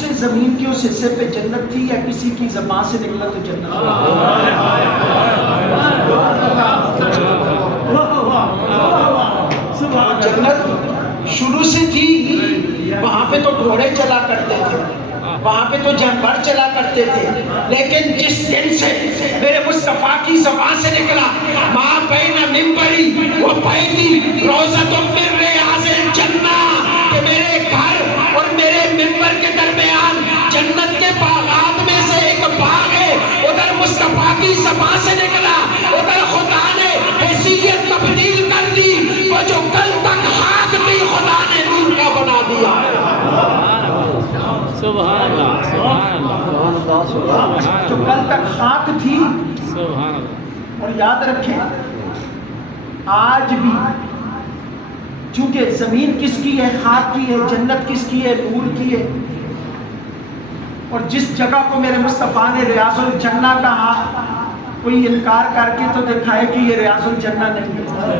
سے زمین کے اس حصے پہ جنت تھی یا کسی کی زبان سے نکلا تو جنت؟ جنت شروع سے تھی، وہاں پہ تو گھوڑے چلا کرتے تھے، وہاں پہ تو جانور چلا کرتے تھے، لیکن جس دن سے میرے مصطفیٰ کی زبان سے نکلا ماں بین ممبری وہ بیتی روضۃ من ریاض الجنہ، کہ میرے گھر اور میرے ممبر کے درمیان جنت کے باغات میں سے ایک باغ ہے، ادھر مصطفیٰ کی زبان سے نکلا، ادھر خدا نے حیثیت تبدیل کر دی، وہ جو کل تک خاک تھی خدا نے نور کا بنا دیا۔ سبحان اللہ، سبحان اللہ، جو کل تک خاک تھی، سبحان اللہ۔ اور یاد رکھیں آج بھی چونکہ زمین کس کی ہے؟ خاک کی ہے۔ جنت کس کی ہے؟ نور کی ہے۔ اور جس جگہ کو میرے مصطفیٰ نے ریاض الجنہ کہا، کوئی انکار کر کے تو دکھائے کہ یہ ریاض الجنہ نہیں ہے،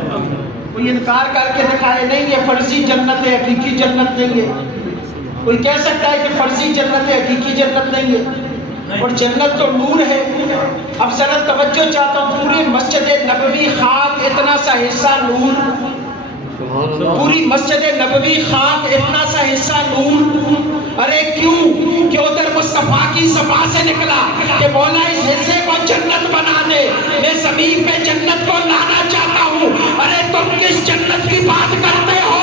کوئی انکار کر کے دکھائے نہیں یہ فرضی جنت ہے، حقیقی جنت نہیں ہے۔ کوئی کہہ سکتا ہے کہ فرضی جنت ہے، حقیقی جنت نہیں ہے؟ اور جنت تو نور ہے۔ اب ذرا توجہ چاہتا ہوں، پوری مسجد نبوی خاک اتنا سا حصہ نور، پوری مسجد نبوی خاک اتنا سا حصہ نور۔ ارے کیوں؟ کہ ادھر مصطفیٰ کی زبان سے نکلا کہ مولا اس حصے کو جنت بنا دے، میں زمین پہ جنت کو لانا چاہتا ہوں۔ ارے تم کس جنت کی بات کرتے ہو؟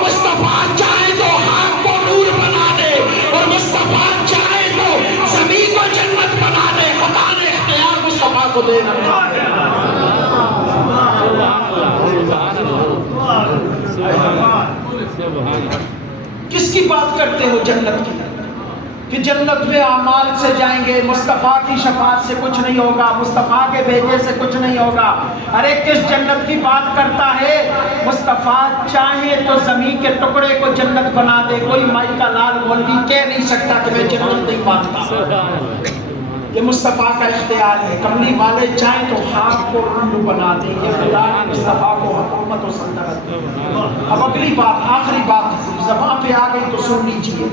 مصطفیٰ چاہے تو خاک کو نور بنا دے، اور مصطفیٰ چاہے تو زمین کو جنت بنا دے۔ خدا نے اختیار مصطفیٰ کو دینا ہے۔ کس کی بات کرتے ہو جنت کی؟ کہ جنت میں اعمال سے جائیں گے، مصطفیٰ کی شفاعت سے کچھ نہیں ہوگا، مصطفیٰ کے بھیجے سے کچھ نہیں ہوگا۔ ارے کس جنت کی بات کرتا ہے؟ مصطفیٰ چاہے تو زمین کے ٹکڑے کو جنت بنا دے۔ کوئی مائی کا لال مولوی کہہ نہیں سکتا کہ میں جنت نہیں مانتا۔ یہ مصطفیٰ کا اختیار ہے۔ کملی والے چاہیں تو خاک کو الو بنا دیں، یہ خدا نے مصطفیٰ کو حکومت و سلطنت دی۔ اب اگلی بات، آخری بات زبان پہ آ گئی تو سن لیجیے۔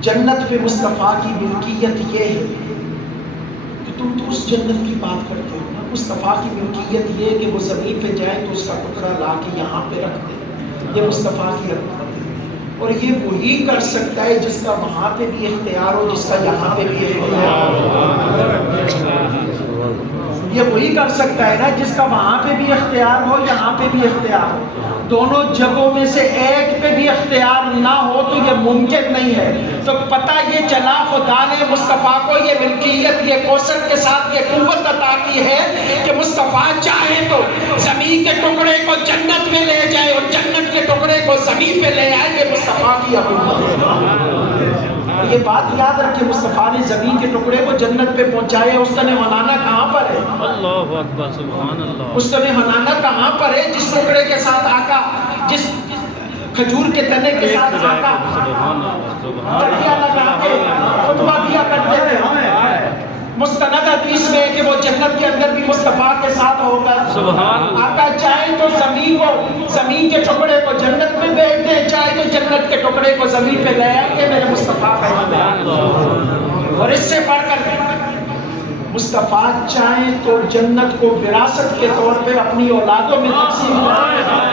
جنت پہ مصطفیٰ کی ملکیت یہ ہے کہ تم تو اس جنت کی بات کرتے ہو نا۔ مصطفیٰ کی ملکیت یہ ہے کہ وہ زمین پہ جائے تو اس کا ٹکڑا لا کے یہاں پہ رکھ دے۔ یہ مصطفیٰ کی حکومت ہے، اور یہ وہی کر سکتا ہے جس کا وہاں پہ بھی اختیار ہو، جس کا یہاں پہ بھی اختیار ہو۔ یہ وہی کر سکتا ہے نا جس کا وہاں پہ بھی اختیار ہو، یہاں پہ بھی اختیار ہو۔ دونوں جگہوں میں سے ایک پہ بھی اختیار نہ ہو تو یہ ممکن نہیں ہے۔ تو پتہ یہ چلا خدا نے مصطفیٰ کو یہ ملکیت، یہ کوثر کے ساتھ یہ قوت عطا کی ہے کہ مصطفیٰ چاہے تو زمین کے ٹکڑے کو جنت میں لے جائے اور جنت کے ٹکڑے کو زمین پہ لے آئے۔ یہ مصطفیٰ کی حکومت ہے۔ یہ بات یاد رکھے، مصطفیٰ نے زمین کے ٹکڑے کو جنت پہ پہنچایا۔ اس نے منانا کہاں پر ہے؟ اللہ اکبر، سبحان اللہ۔ اس نے منانا کہاں پر ہے؟ جس ٹکڑے کے ساتھ آقا، جس کھجور کے تنے کے ساتھ آقا چڑیا لگا کے خطبہ دیا کرتے تھے۔ مستند حدیث میں کہ وہ جنت کے اندر بھی مصطفیٰ کے ساتھ ہوگا۔ آقا چاہے تو زمین کے ٹکڑے کو جنت میں بھیج دے، چاہے تو جنت کے ٹکڑے کو زمین پہ لے آئے کہ میرے مصطفیٰ کا اختیار۔ اور اس سے بڑھ کر مصطفیٰ چاہیں تو جنت کو وراثت کے طور پہ اپنی اولادوں میں تقسیم کریں۔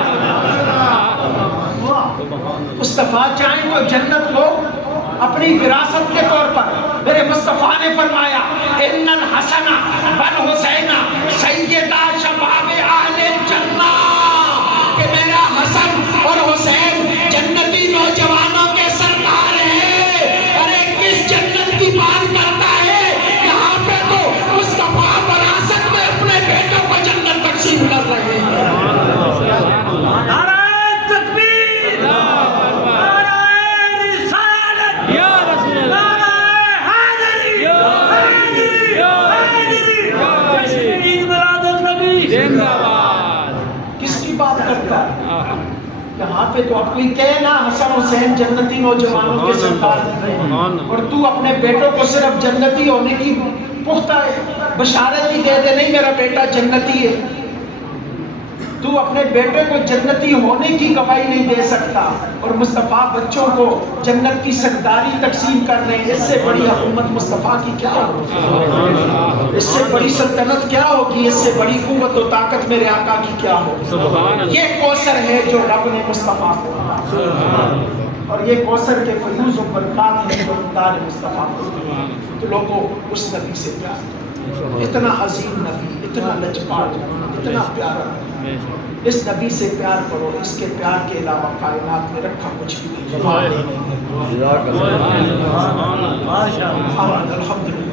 مصطفیٰ چاہیں تو جنت کو اپنی وراثت کے طور پر، میرے مصطفیٰ نے فرمایا ان الحسن والحسین سیدا شباب اہل الجنہ، کہ میرا حسن اور حسین جنتی نوجوانوں کے سردار ہیں۔ ارے کس جنت کی بات کرتا ہے؟ یہاں پہ تو مصطفیٰ وراثت میں اپنے بیٹوں کو جنت تقسیم کر رہے ہیں۔ کس کی بات کرتا ہے؟ یہاں پہ تو آپ کوئی کہے نا حسن حسین جنتی نوجوانوں کے سردار ہیں، اور تو اپنے بیٹوں کو صرف جنتی ہونے کی پختہ بشارت ہی دے دے، نہیں میرا بیٹا جنتی ہے۔ تو اپنے بیٹے کو جنتی ہونے کی گواہی نہیں دے سکتا اور مصطفیٰ بچوں کو جنت کی سرداری تقسیم کر رہے ہیں، اس سے بڑی حکومت مصطفیٰ کی کیا ہوگی؟ اس سے بڑی سلطنت کیا ہوگی؟ اس سے بڑی قوت و طاقت میرے آقا کی کیا ہوگی؟ یہ کوثر ہے جو رب نے مصطفیٰ کو دیا، اور یہ کوثر کے فیوز و برکات ہیں جو دار مصطفیٰ کو دیا۔ تو لوگوں اس نبی سے پیار کرو، اتنا عظیم نبی، اتنا لجپال نبی، اتنا پیارا نبی، اس نبی سے پیار کرو، اس کے پیار کے علاوہ کائنات میں رکھا کچھ بھی نہیں۔ سبحان اللہ۔ الحمدللہ۔